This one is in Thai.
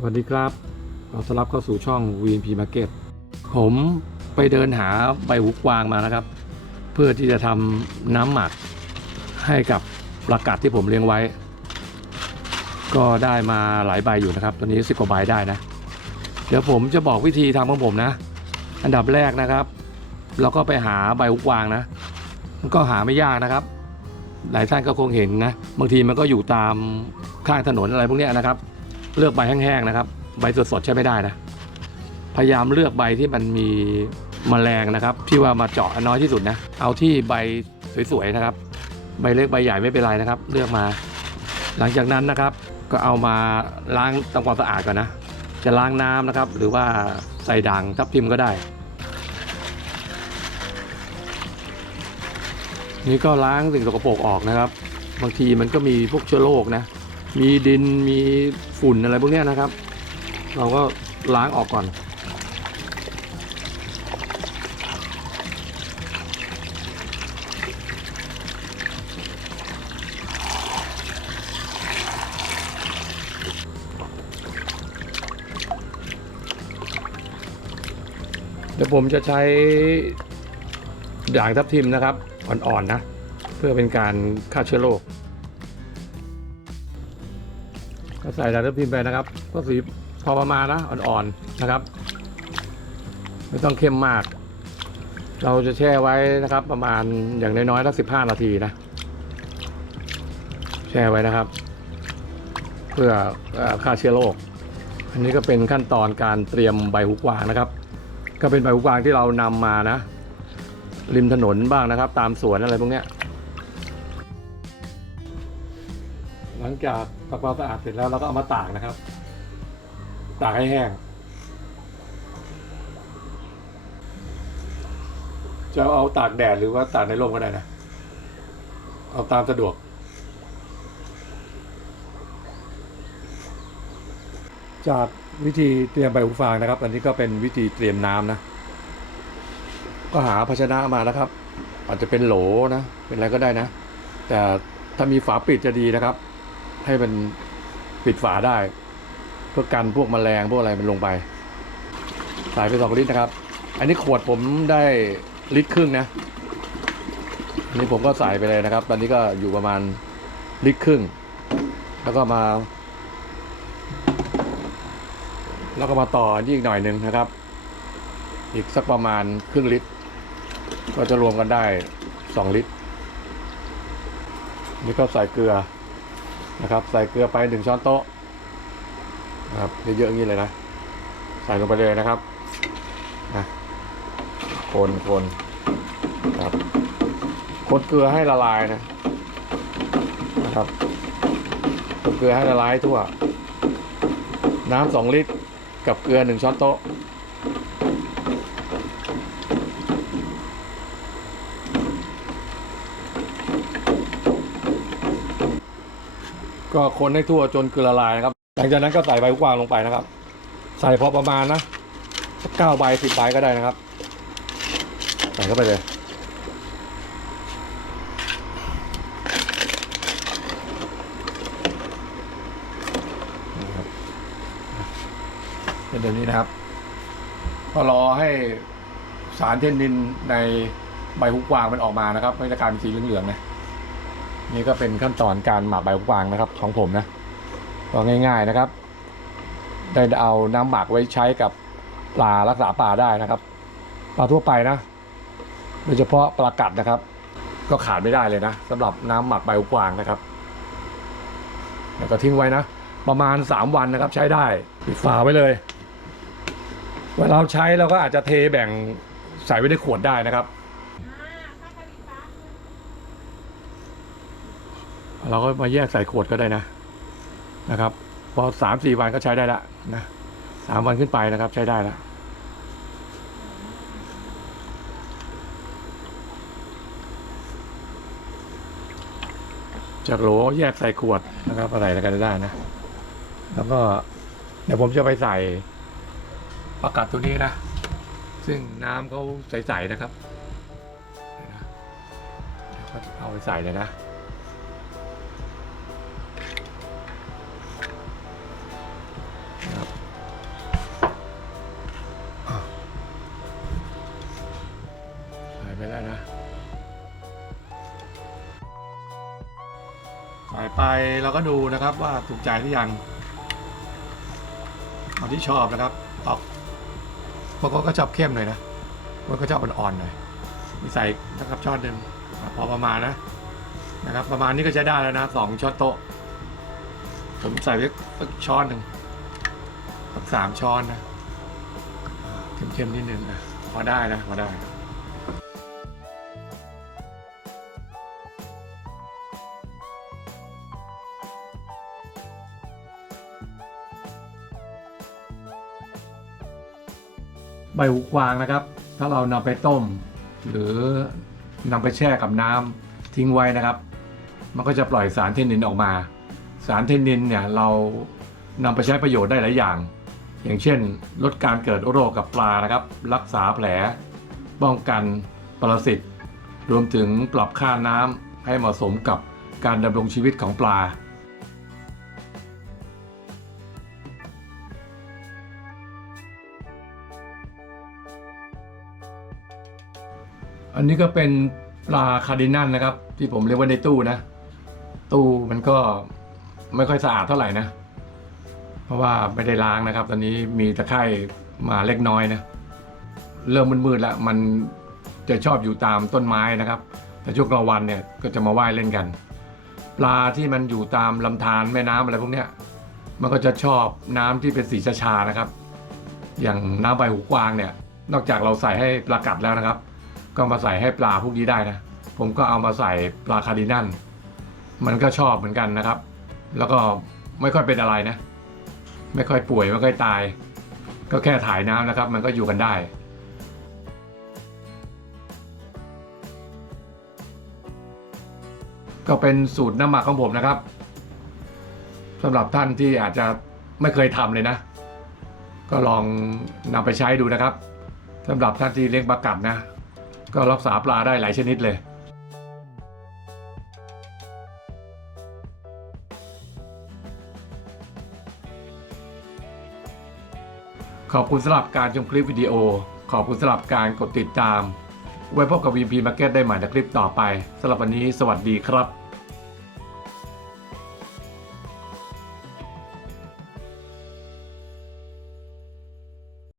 สวัสดีครับขอต้อนรับเข้าสู่ช่อง VNP Market ผมไปเดินหาใบหูกวางมานะครับ เพื่อที่จะทำน้ำหมักให้กับปลากัดที่ผมเลี้ยงไว้ ก็ได้มาหลายใบอยู่นะครับ ตัวนี้สิบกว่าใบได้นะ เดี๋ยวผมจะบอกวิธีทำของผมนะ อันดับแรกนะครับ เราก็ไปหาใบหูกวางนะ มันก็หาไม่ยากนะครับ หลายท่านก็คงเห็นนะ บางทีมันก็อยู่ตามข้างถนนอะไรพวกนี้นะครับ เลือกใบแห้งๆนะครับ ใบสดๆใช้ไม่ได้นะ พยายามเลือกใบที่มันมีมแมลงนะครับ ที่ว่ามาเจาะน้อยที่สุดนะ เอาที่ใบสวยๆนะครับ ใบเล็กใบใหญ่ไม่เป็นไรนะครับ เลือกมา หลังจากนั้นนะครับ ก็เอามาล้างทำความสะอาดก่อนนะ จะล้างน้ำนะครับ หรือว่าใส่ด่างทับทิมก็ได้ นี่ก็ล้างสิ่งสกปรกออกนะครับ บางทีมันก็มีพวกเชื้อโรคนะ มีดินมีฝุ่นอะไรพวกนี้นะครับ เราก็ล้างออกก่อน เดี๋ยวผมจะใช้ด่างทับทิมนะครับ อ่อนๆนะเพื่อเป็นการฆ่าเชื้อโรค ก็ใส่ดาร์ทับทิมไปนะครับ ก็สีพอประมาณนะอ่อนๆนะครับ ไม่ต้องเข้มมาก เราจะแช่ไว้นะครับ ประมาณอย่างน้อยๆสักสิบห้านาทีนะ แช่ไว้นะครับ เพื่อฆ่าเชื้อโรคอันนี้ก็เป็นขั้นตอนการเตรียมใบหูกวางนะครับ ก็เป็นใบหูกวางที่เรานำมานะ ริมถนนบ้างนะครับ ตามสวนอะไรพวกเนี้ย หลังจากทำความสะอาดเสร็จแล้วเราก็เอามาตากนะครับ ตากให้แห้ง จะเอาตากแดดหรือว่าตากในร่มก็ได้นะ เอาตามสะดวก จากวิธีเตรียมใบหูฟางนะครับ อันนี้ก็เป็นวิธีเตรียมน้ำนะ ก็หาภาชนะมานะครับ อาจจะเป็นโหลนะ เป็นอะไรก็ได้นะ แต่ถ้ามีฝาปิดจะดีนะครับ ให้มันปิดฝาได้ เพื่อกันพวกแมลงพวกอะไรมันลงไป ใส่ไปสองลิตรนะครับ อันนี้ขวดผมได้ลิตรครึ่งนะนนี้ผมก็ใส่ไปเลยนะครับ ตอนนี้ก็อยู่ประมาณลิตรครึ่ง แล้วก็มา แล้วก็มาต่อนนี้อีกหน่อยหนึ่งนะครับ อีกสักประมาณครึ่งลิตร ก็จะรวมกันได้สองลิตร นี่ก็ใส่เกลือ นะครับ ใส่เกลือไปหนึ่งช้อนโต๊ะนะครับเยอะๆอย่างนี้เลยนะ ใส่ลงไปเลยนะครับนะคนคนครับคนเกลือให้ละลายนะนะครับคนเกลือให้ละลายทั่ว น้ำสองลิตร กับเกลือหนึ่งช้อนโต๊ะ ก็คนให้ทั่วจนเกลือละลายนะครับ หลังจากนั้นก็ใส่ใบกวางลงไปนะครับ ใส่พอประมาณนะเก้าใบสิบใบก็ได้นะครับ ใส่เข้าไปเลยเป็นแบบนี้นะครับ ก็รอให้สารเทนนินในใบหุกวางมันออกมานะครับไม่จะกลายเป็นสีเหลืองๆนะ นี่ก็เป็นขั้นตอนการหมักใบกวางนะครับ ของผมนะก็ง่าย ๆนะครับ ได้เอาน้ำหมักไว้ใช้กับปลารักษาปลาได้นะครับปลาทั่วไปนะโดยเฉพาะปลากัดนะครับ ก็ขาดไม่ได้เลยนะสำหรับน้ำหมักใบกวางนะครับแล้วก็ทิ้งไว้นะประมาณสามวันนะครับ ใช้ได้ปิดฝาไว้เลยเวลาเราใช้เราก็อาจจะเทแบ่งใส่ไว้ในขวดได้นะครับ เราก็มาแยกใส่ขวดก็ได้นะนะครับ พอสามสี่วันก็ใช้ได้ละนะสามวันขึ้นไปนะครับ ใช้ได้ละจากโหลแยกใส่ขวดนะครับอะไรแล้วกันได้นะ แล้วก็เดี๋ยวผมจะไปใส่ประกาศตัวนี้นะ ซึ่งน้ำเขาใสๆนะครับนะเดี๋ยวก็เอาไปใส่เลยนะ ได้นะสายไปเราก็ดูนะครับว่าถูกใจหรือยังเอาที่ชอบนะครับออกมันก็ชอบเข้มหน่อยนะมันก็ชอบอ่อนๆหน่อยมีใส่นะครับช้อนหนึ่งพอประมาณนะนะครับ ประมาณนี้ก็จะได้แล้วนะสองช้อนโต๊ะ ผมใส่ไว้ช้อนหนึ่งสักสามช้อนนะเข้มๆนิดนึงนะพอได้นะพอได้ ใบหูกวางนะครับ ถ้าเรานำไปต้ม หรือนำไปแช่กับน้ำทิ้งไว้นะครับ มันก็จะปล่อยสารเทนนินออกมา สารเทนนินเนี่ยเรานำไปใช้ประโยชน์ได้หลายอย่าง อย่างเช่น ลดการเกิดโรคกับปลานะครับ รักษาแผล ป้องกันปรสิตรวมถึงปรับค่าน้ำให้เหมาะสมกับการดำรงชีวิตของปลา อันนี้ก็เป็นปลาคาร์ดินัลนะครับ ที่ผมเรียกว่าในตู้นะ ตู้มันก็ไม่ค่อยสะอาดเท่าไหร่นะ เพราะว่าไม่ได้ล้างนะครับ ตอนนี้มีตะไคร่มาเล็กน้อยนะ เริ่มมืดๆแล้วมันจะชอบอยู่ตามต้นไม้นะครับ แต่ช่วงกลางวันเนี่ยก็จะมาว่ายเล่นกัน ปลาที่มันอยู่ตามลำธารแม่น้ำอะไรพวกเนี้ยมันก็จะชอบน้ำที่เป็นสีชาๆนะครับ อย่างน้ำใบหูกวางเนี่ย นอกจากเราใส่ให้ปลากัดแล้วนะครับ ก็มาใส่ให้ปลาพวกนี้ได้นะ ผมก็เอามาใส่ปลาคาร์ดินันมันก็ชอบเหมือนกันนะครับ แล้วก็ไม่ค่อยเป็นอะไรนะ ไม่ค่อยป่วยไม่ค่อยตาย ก็แค่ถ่ายน้ำนะครับ มันก็อยู่กันได้ก็เป็นสูตรน้ำหมักของผมนะครับสำหรับท่านที่อาจจะไม่เคยทำเลยนะ ก็ลองนำไปใช้ดูนะครับสำหรับท่านที่เลี้ยงปลากัดนะ ก็รักษาปลาได้หลายชนิดเลย ขอบคุณสำหรับการชมคลิปวิดีโอ ขอบคุณสำหรับการกดติดตาม ไว้พบกับ VP Market ได้ใหม่ในคลิปต่อไปสำหรับวันนี้ สวัสดีครับ